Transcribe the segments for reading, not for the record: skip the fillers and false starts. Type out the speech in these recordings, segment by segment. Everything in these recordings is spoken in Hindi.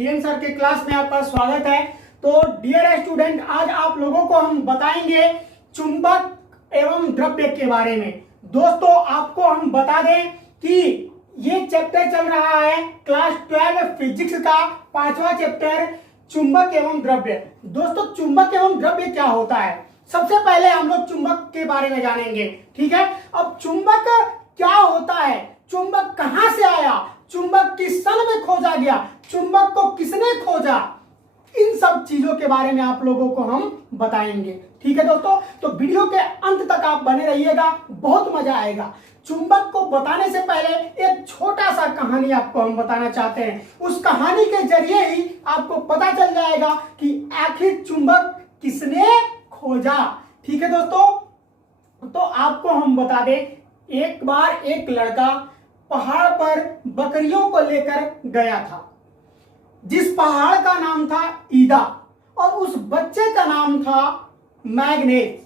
किरण सर के क्लास में आपका स्वागत है। तो डियर स्टूडेंट, आज आप लोगों को हम बताएंगे चुंबक एवं द्रव्य के बारे में। दोस्तों, आपको हम बता दें कि ये चैप्टर चल रहा है क्लास 12 फिजिक्स का 5वां चैप्टर चुंबक एवं द्रव्य। दोस्तों, चुंबक एवं द्रव्य क्या होता है, सबसे पहले हम लोग चुंबक के बारे में जानेंगे। ठीक है, अब चुंबक क्या होता है, चुंबक कहां से आया, चुंबक किस सन में खोजा गया, चुंबक को किसने खोजा, इन सब चीजों के बारे में आप लोगों को हम बताएंगे। ठीक है दोस्तों, तो वीडियो के अंत तक आप बने रहिएगा, बहुत मजा आएगा। चुंबक को बताने से पहले एक छोटा सा कहानी आपको हम बताना चाहते हैं। उस कहानी के जरिए ही आपको पता चल जाएगा कि आखिर चुंबक किसने खोजा। ठीक है दोस्तों, तो आपको हम बता दें, एक बार एक लड़का पहाड़ पर बकरियों को लेकर गया था, जिस पहाड़ का नाम था ईदा, और उस बच्चे का नाम था मैग्नेस।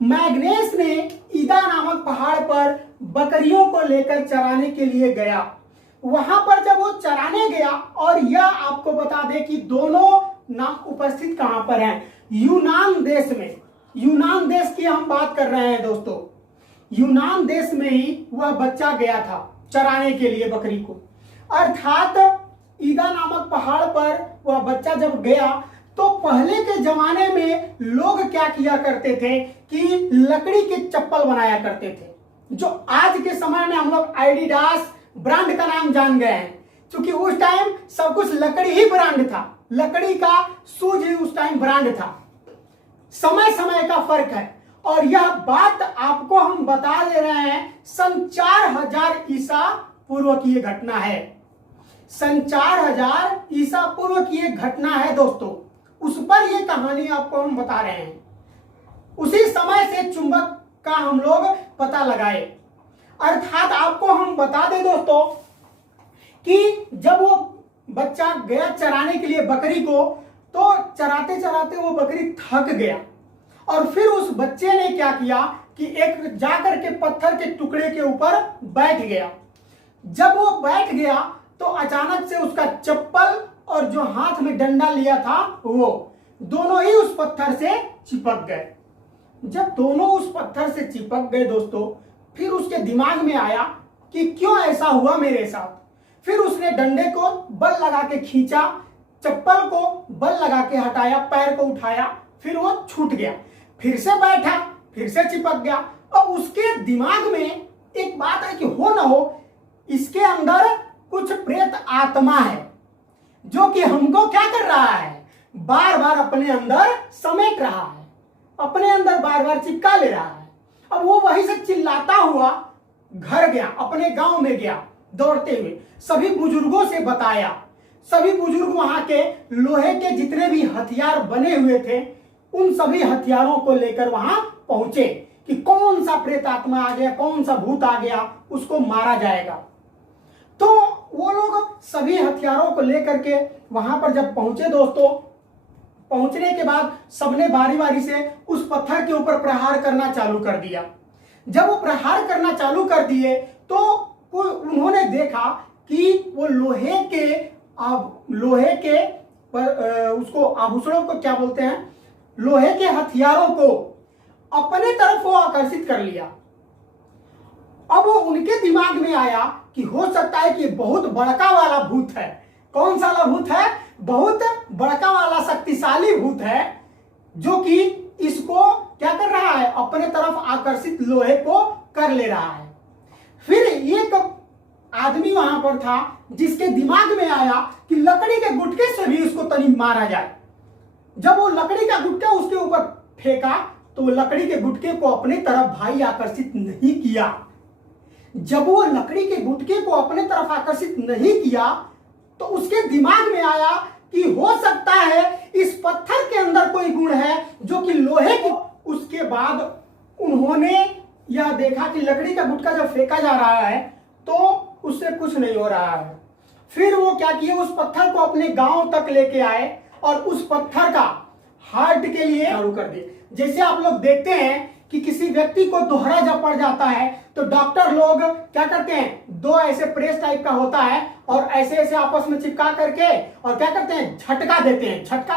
मैग्नेस ने ईदा नामक पहाड़ पर बकरियों को लेकर चराने के लिए गया। वहां पर जब वो चराने गया, और यह आपको बता दें कि दोनों नाम उपस्थित कहां पर हैं, यूनान देश में। यूनान देश की हम बात कर रहे हैं दोस्तों, यूनान देश में ही वह बच्चा गया था चराने के लिए बकरी को। अर्थात ईदा नामक पहाड़ पर वह बच्चा जब गया, तो पहले के जमाने में लोग क्या किया करते थे कि लकड़ी के चप्पल बनाया करते थे, जो आज के समय में हम लोग एडिडास ब्रांड का नाम जान गए हैं, क्योंकि उस टाइम सब कुछ लकड़ी ही ब्रांड था, लकड़ी का शूज ही उस टाइम ब्रांड था। समय समय का फर्क है, और यह बात आपको हम बता दे रहे हैं सन 4000 ईसा पूर्व की यह घटना है। सन 4000 ईसा पूर्व की यह घटना है दोस्तों, उस पर यह कहानी आपको हम बता रहे हैं। उसी समय से चुंबक का हम लोग पता लगाए। अर्थात आपको हम बता दें दोस्तों कि जब वो बच्चा गया चराने के लिए बकरी को, तो चराते चराते वो बकरी थक गया, और फिर उस बच्चे ने क्या किया कि एक जाकर के पत्थर के टुकड़े के ऊपर बैठ गया। जब वो बैठ गया, तो अचानक से उसका चप्पल और जो हाथ में डंडा लिया था, वो दोनों ही उस पत्थर से चिपक गए। जब दोनों उस पत्थर से चिपक गए दोस्तों, फिर उसके दिमाग में आया कि क्यों ऐसा हुआ मेरे साथ। फिर उसने डंडे को बल लगा के खींचा, चप्पल को बल लगा के हटाया, पैर को उठाया, फिर वो छूट गया। फिर से बैठा, फिर से चिपक गया। अब उसके दिमाग में एक बात है कि हो ना हो, इसके अंदर कुछ प्रेत आत्मा है, जो कि हमको क्या कर रहा है, बार बार अपने अंदर समेट रहा है, अपने अंदर बार बार चिपका ले रहा है। अब वो वहीं से चिल्लाता हुआ घर गया, अपने गांव में गया दौड़ते हुए, सभी बुजुर्गों से बताया। सभी बुजुर्ग वहां के लोहे के जितने भी हथियार बने हुए थे, उन सभी हथियारों को लेकर वहां पहुंचे कि कौन सा प्रेत आत्मा आ गया, कौन सा भूत आ गया, उसको मारा जाएगा। तो वो लोग सभी हथियारों को लेकर के वहां पर जब पहुंचे दोस्तों, पहुंचने के बाद सबने बारी बारी से उस पत्थर के ऊपर प्रहार करना चालू कर दिया। जब वो प्रहार करना चालू कर दिए, तो उन्होंने देखा कि वो लोहे के उसको आभूषणों को क्या बोलते हैं, लोहे के हथियारों को अपने तरफ वो आकर्षित कर लिया। अब वो उनके दिमाग में आया कि हो सकता है कि बहुत बड़का वाला भूत है। कौन सा वाला भूत है, बहुत बड़का वाला शक्तिशाली भूत है, जो कि इसको क्या कर रहा है, अपने तरफ आकर्षित लोहे को कर ले रहा है। फिर एक आदमी वहां पर था, जिसके दिमाग में आया कि लकड़ी के गुटके से भी उसको तनी मारा जाए। जब वो लकड़ी का गुटका उसके ऊपर फेंका, तो लकड़ी के गुटके को अपने तरफ भाई आकर्षित नहीं किया। जब वो लकड़ी के गुटके को अपने तरफ आकर्षित नहीं किया, तो उसके दिमाग में आया कि हो सकता है इस पत्थर के अंदर कोई गुण है जो कि लोहे की। उसके बाद उन्होंने यह देखा कि लकड़ी का गुटका जब फेंका जा रहा है, तो उससे कुछ नहीं हो रहा है। फिर वो क्या किए, उस पत्थर को अपने गांव तक लेके आए, और उस पत्थर का हार्ट के लिए चालू कर दिए। जैसे आप लोग देखते हैं कि किसी व्यक्ति को दोहरा जब पड़ जाता है तो डॉक्टर लोग क्या करते हैं, दो ऐसे प्रेस टाइप का होता है और ऐसे ऐसे आपस में चिपका करके और क्या करते हैं, झटका देते हैं। झटका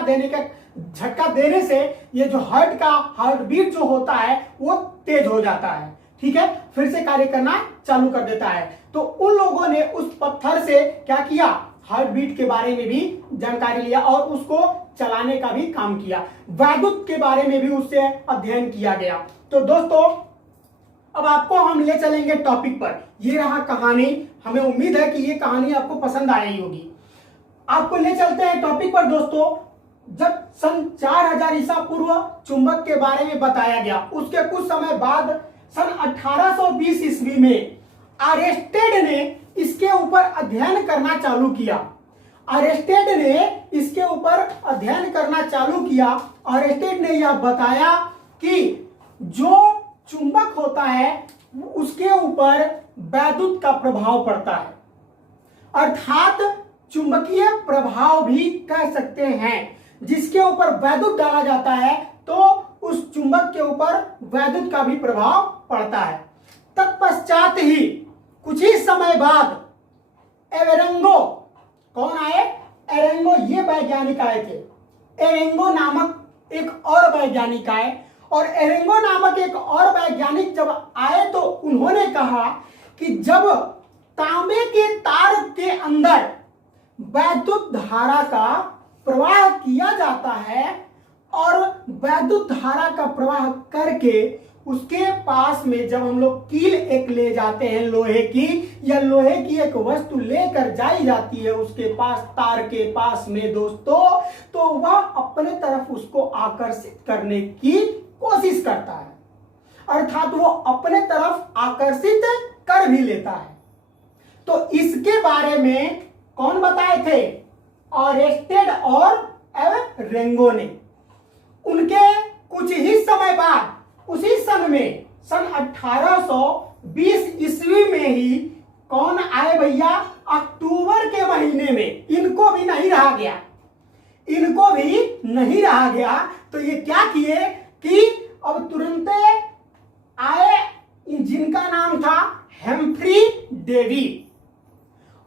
देने से ये जो हार्ट बीट जो होता है वो तेज हो जाता है, ठीक है, फिर से कार्य करना चालू कर देता है। तो उन लोगों ने उस पत्थर से क्या किया, हार्ट बीट के बारे में भी जानकारी लिया और उसको चलाने का भी काम किया। वैद्युत के बारे में भी उससे अध्ययन किया गया। तो दोस्तों अब आपको हम ले चलेंगे टॉपिक पर। ये रहा कहानी, हमें उम्मीद है कि ये कहानी आपको पसंद आई होगी। आपको ले चलते हैं टॉपिक पर दोस्तों। जब सन 4000 ईसा पूर्व चुंबक के बारे में बताया गया, उसके कुछ समय बाद सन 1820 ईस्वी में आरेस्टेड ने इसके ऊपर अध्ययन करना चालू किया। आरेस्टेड ने यह बताया कि जो चुंबक होता है उसके ऊपर वैद्युत का प्रभाव पड़ता है, अर्थात चुंबकीय प्रभाव भी कह सकते हैं। जिसके ऊपर वैद्युत डाला जाता है तो उस चुंबक के ऊपर वैद्युत का भी प्रभाव पड़ता है। तत्पश्चात ही कुछ ही समय बाद एरेंगो, कौन आए, एरेंगो, ये वैज्ञानिक आए थे। एरेंगो नामक एक और वैज्ञानिक आए और एरेंगो नामक एक और वैज्ञानिक जब आए तो उन्होंने कहा कि जब तांबे के तार के अंदर वैद्युत धारा का प्रवाह किया जाता है और वैद्युत धारा का प्रवाह करके उसके पास में जब हम लोग कील एक ले जाते हैं लोहे की, या लोहे की एक वस्तु लेकर जाई जाती है उसके पास, तार के पास में दोस्तों, तो वह अपने तरफ उसको आकर्षित करने की कोशिश करता है, अर्थात वो अपने तरफ आकर्षित कर भी लेता है। तो इसके बारे में कौन बताए थे, ऑरेस्टेड और एरेंगो ने। उनके कुछ ही समय बाद उसी सन में सन 1820 ईस्वी में ही कौन आए भैया, अक्टूबर के महीने में। इनको भी नहीं रहा गया तो ये क्या किए कि अब तुरंत आए, जिनका नाम था हेम्फ्री डेवी।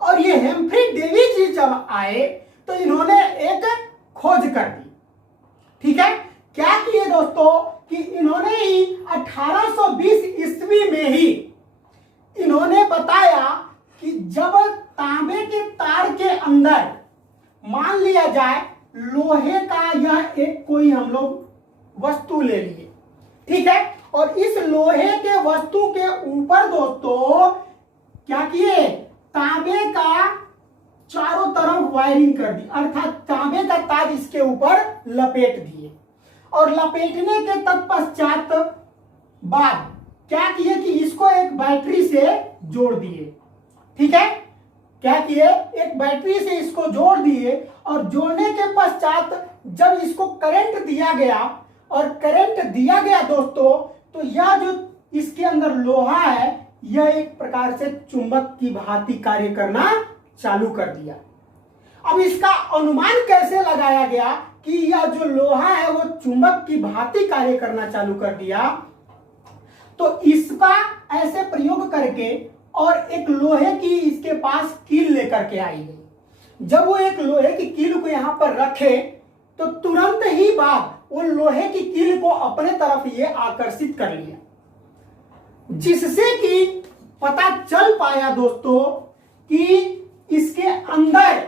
और ये हेम्फ्री डेवी जी जब आए तो इन्होंने एक खोज कर दी, ठीक है। क्या किए दोस्तों कि इन्होंने ही 1820 ईस्वी में ही इन्होंने बताया कि जब तांबे के तार के अंदर मान लिया जाए लोहे का यह एक कोई हम लोग वस्तु ले लिए, ठीक है, और इस लोहे के वस्तु के ऊपर दोस्तों क्या किए, तांबे का चारों तरफ वायरिंग कर दी, अर्थात तांबे का तार इसके ऊपर लपेट दिए और लपेटने के तत्पश्चात बाद क्या किए कि इसको एक बैटरी से जोड़ दिए, ठीक है। क्या किए, एक बैटरी से इसको जोड़ दिए और जोड़ने के पश्चात जब इसको करंट दिया गया और करंट दिया गया दोस्तों, तो यह जो इसके अंदर लोहा है यह एक प्रकार से चुंबक की भांति कार्य करना चालू कर दिया। अब इसका अनुमान कैसे लगाया गया कि यह जो लोहा है वो चुंबक की भांति कार्य करना चालू कर दिया, तो इसका ऐसे प्रयोग करके और एक लोहे की इसके पास कील लेकर के आई गई। जब वो एक लोहे की कील को यहां पर रखे तो तुरंत ही बाद वो लोहे की कील को अपने तरफ ये आकर्षित कर लिया, जिससे कि पता चल पाया दोस्तों कि इसके अंदर,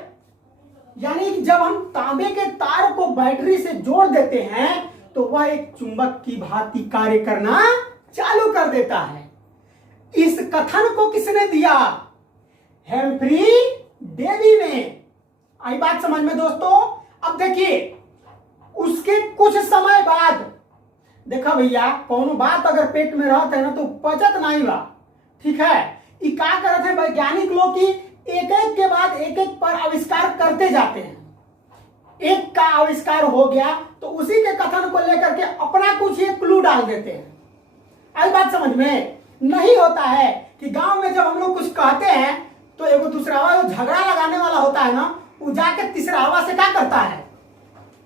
यानी जब हम तांबे के तार को बैटरी से जोड़ देते हैं तो वह एक चुंबक की भांति कार्य करना चालू कर देता है। इस कथन को किसने दिया, हेम्फ्री डेवी ने। आई बात समझ में दोस्तों। अब देखिए उसके कुछ समय बाद, देखा भैया कौन बात अगर पेट में रहता है ना तो पचत नहीं बा, ठीक है। ये क्या करते हैं वैज्ञानिक लोग की एक एक के बाद एक एक पर आविष्कार करते जाते हैं। एक का आविष्कार हो गया तो उसी के कथन को लेकर के अपना कुछ एक क्लू डाल देते हैं। आई बात समझ में। नहीं होता है कि गांव में जब हम लोग कुछ कहते हैं तो एक दूसरा झगड़ा लगाने वाला होता है ना, वो जाके तीसरा हवा से क्या करता है,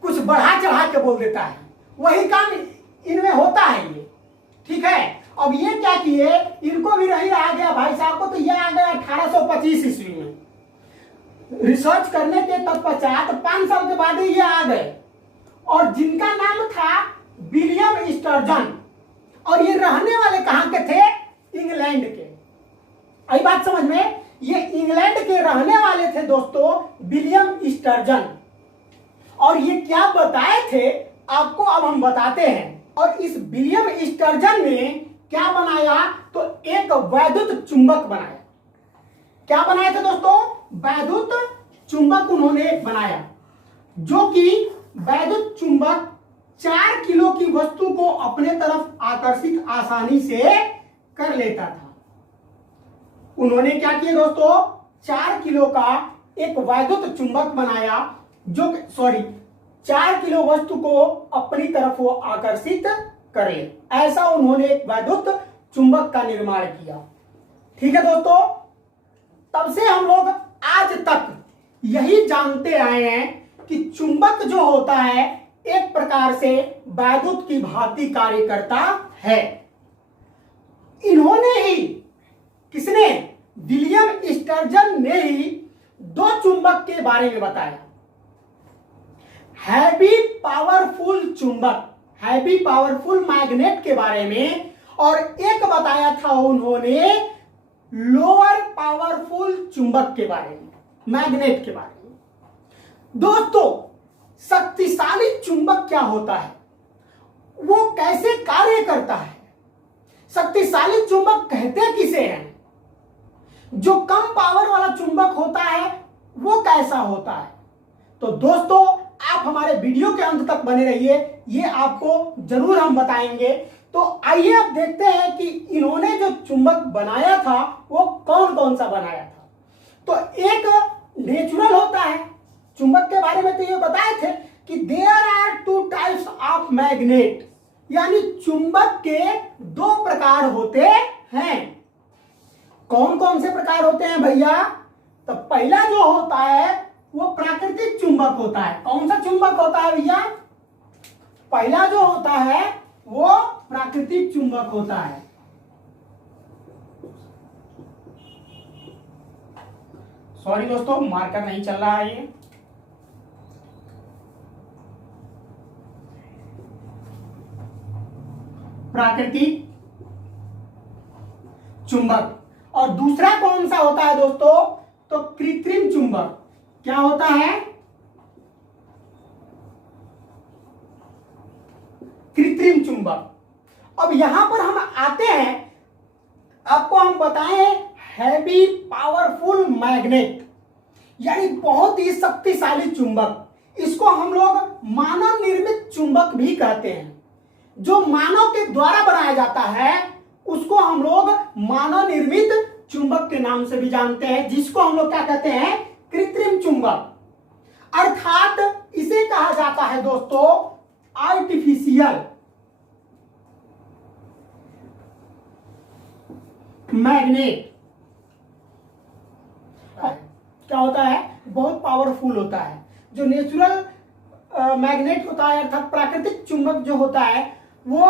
कुछ बढ़ा चढ़ा के बोल देता है। वही काम इनमें होता है ये, ठीक है। अब ये क्या किए, इनको भी रही आ गया भाई साहब को, तो ये आ गया 1825 ईस्वी में। रिसर्च करने के तत्पश्चात 5 साल के बाद ये आ गए, और जिनका नाम था विलियम स्टर्जन, और ये रहने वाले कहां के थे, इंग्लैंड के। आई बात समझ में, ये इंग्लैंड के रहने वाले थे दोस्तों, विलियम स्टर्जन। और ये क्या बताए थे आपको अब हम बताते हैं। और इस विलियम स्टर्जन ने क्या बनाया, तो एक वैद्युत चुंबक बनाया। क्या बनाया था दोस्तों, वैद्युत चुंबक उन्होंने बनाया, जो कि वैद्युत चुंबक 4 किलो की वस्तु को अपने तरफ आकर्षित आसानी से कर लेता था। उन्होंने क्या किया दोस्तों, 4 किलो का एक वैद्युत चुंबक बनाया, जो 4 किलो वस्तु को अपनी तरफ वो आकर्षित कर ले, ऐसा उन्होंने एक वैद्युत चुंबक का निर्माण किया। ठीक है दोस्तों, तब से हम लोग आज तक यही जानते आए हैं कि चुंबक जो होता है एक प्रकार से वैद्युत की भांति कार्य करता है। इन्होंने ही, किसने, विलियम स्टर्जन ने ही 2 चुंबक के बारे में बताया, हैवी पावरफुल चुंबक, हैवी पावरफुल मैग्नेट के बारे में, और एक बताया था उन्होंने लोअर पावरफुल चुंबक के बारे में, मैग्नेट के बारे में। दोस्तों, शक्तिशाली चुंबक क्या होता है, वो कैसे कार्य करता है, शक्तिशाली चुंबक कहते किसे हैं, जो कम पावर वाला चुंबक होता है वो कैसा होता है। तो दोस्तों, आप हमारे वीडियो के अंत तक बने रहिए, ये आपको जरूर हम बताएंगे। तो आइए अब देखते हैं कि इन्होंने जो चुंबक बनाया था वो कौन कौन सा बनाया था। तो एक नेचुरल होता है, चुंबक के बारे में तो ये बताए थे कि there are 2 types of magnet, यानी चुंबक के 2 प्रकार होते हैं। कौन कौन से प्रकार होते हैं भैया, तो पहला जो होता है वो प्राकृतिक चुंबक होता है। कौन सा चुंबक होता है भैया, पहला जो होता है वो प्राकृतिक चुंबक होता है। सॉरी दोस्तों, मार्कर नहीं चल रहा है ये। प्राकृतिक चुंबक। और दूसरा कौन सा होता है दोस्तों, तो कृत्रिम चुंबक। क्या होता है, कृत्रिम चुंबक। अब यहां पर हम आते हैं, आपको हम बताएं हैवी पावरफुल मैग्नेट, यानी बहुत ही शक्तिशाली चुंबक। इसको हम लोग मानव निर्मित चुंबक भी कहते हैं। जो मानव के द्वारा बनाया जाता है उसको हम लोग मानव निर्मित चुंबक के नाम से भी जानते हैं, जिसको हम लोग क्या कहते हैं, कृत्रिम चुंबक। अर्थात इसे कहा जाता है दोस्तों आर्टिफिशियल मैग्नेट। क्या होता है, बहुत पावरफुल होता है। जो नेचुरल मैग्नेट होता है अर्थात प्राकृतिक चुंबक जो होता है वो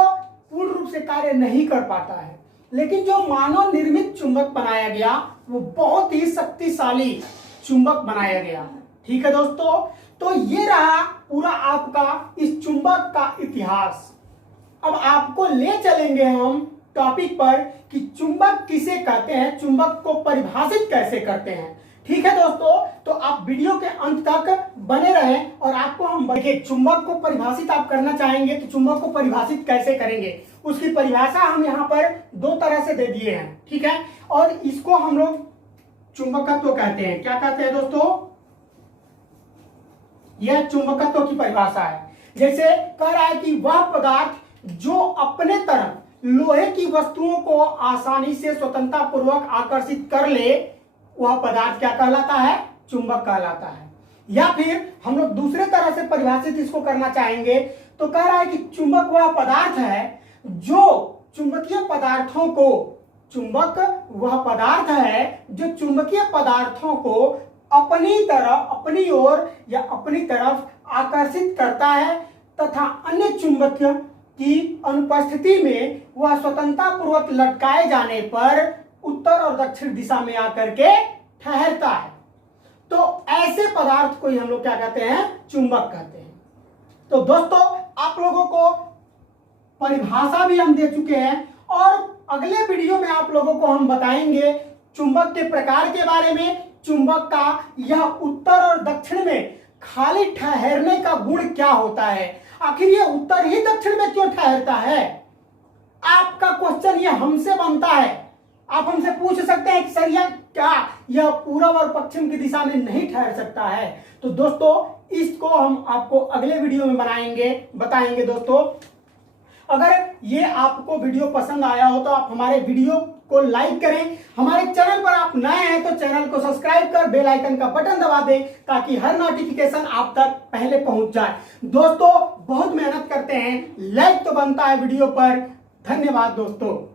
पूर्ण रूप से कार्य नहीं कर पाता है, लेकिन जो मानव निर्मित चुंबक बनाया गया वो बहुत ही शक्तिशाली चुंबक बनाया गया। ठीक है दोस्तों, तो ये रहा पूरा आपका इस चुंबक का इतिहास। अब आपको ले चलेंगे हम टॉपिक पर कि चुंबक किसे कहते हैं, चुंबक को परिभाषित कैसे करते हैं। ठीक है दोस्तों, तो आप वीडियो के अंत तक बने रहें और आपको हम देखिए चुंबक को परिभाषित आप करना चाहेंगे तो चुंबक को परिभाषित कैसे करेंगे, उसकी परिभाषा हम यहाँ पर 2 तरह से दे दिए हैं। ठीक है, और इसको हम लोग चुंबकत्व कहते हैं। क्या कहते हैं दोस्तों, यह चुंबकत्व की परिभाषा है। जैसे कह रहा है कि वह पदार्थ जो अपने तरफ लोहे की वस्तुओं को आसानी से स्वतंत्रता पूर्वक आकर्षित कर ले, वह पदार्थ क्या कहलाता है, चुंबक कहलाता है। या फिर हम लोग दूसरे तरह से परिभाषित इसको करना चाहेंगे तो कह रहा है कि चुंबक वह पदार्थ है जो चुंबकीय पदार्थों को, चुंबक वह पदार्थ है जो चुंबकीय पदार्थों को अपनी तरफ, अपनी ओर या अपनी तरफ आकर्षित करता है तथा अन्य चुंबकीय की अनुपस्थिति में वह स्वतंत्रता पूर्वक लटकाए जाने पर उत्तर और दक्षिण दिशा में आकर के ठहरता है। तो ऐसे पदार्थ को ही हम लोग क्या कहते हैं, चुंबक कहते हैं। तो दोस्तों आप लोगों को परिभाषा भी हम दे चुके हैं और अगले वीडियो में आप लोगों को हम बताएंगे चुंबक के प्रकार के बारे में, चुंबक का यह उत्तर और दक्षिण में खाली ठहरने का गुण क्या होता है, आखिर ये उत्तर ही दक्षिण में क्यों ठहरता है। आपका क्वेश्चन ये हमसे बनता है, आप हमसे पूछ सकते हैं कि सर यह पूरब और पश्चिम की दिशा में नहीं ठहर सकता है। तो दोस्तों इसको हम आपको अगले वीडियो में बताएंगे। दोस्तों अगर ये आपको वीडियो पसंद आया हो तो आप हमारे वीडियो को लाइक करें, हमारे चैनल पर आप नए हैं तो चैनल को सब्सक्राइब कर बेल आइकन का बटन दबा दें ताकि हर नोटिफिकेशन आप तक पहले पहुंच जाए। दोस्तों बहुत मेहनत करते हैं, लाइक तो बनता है वीडियो पर। धन्यवाद दोस्तों।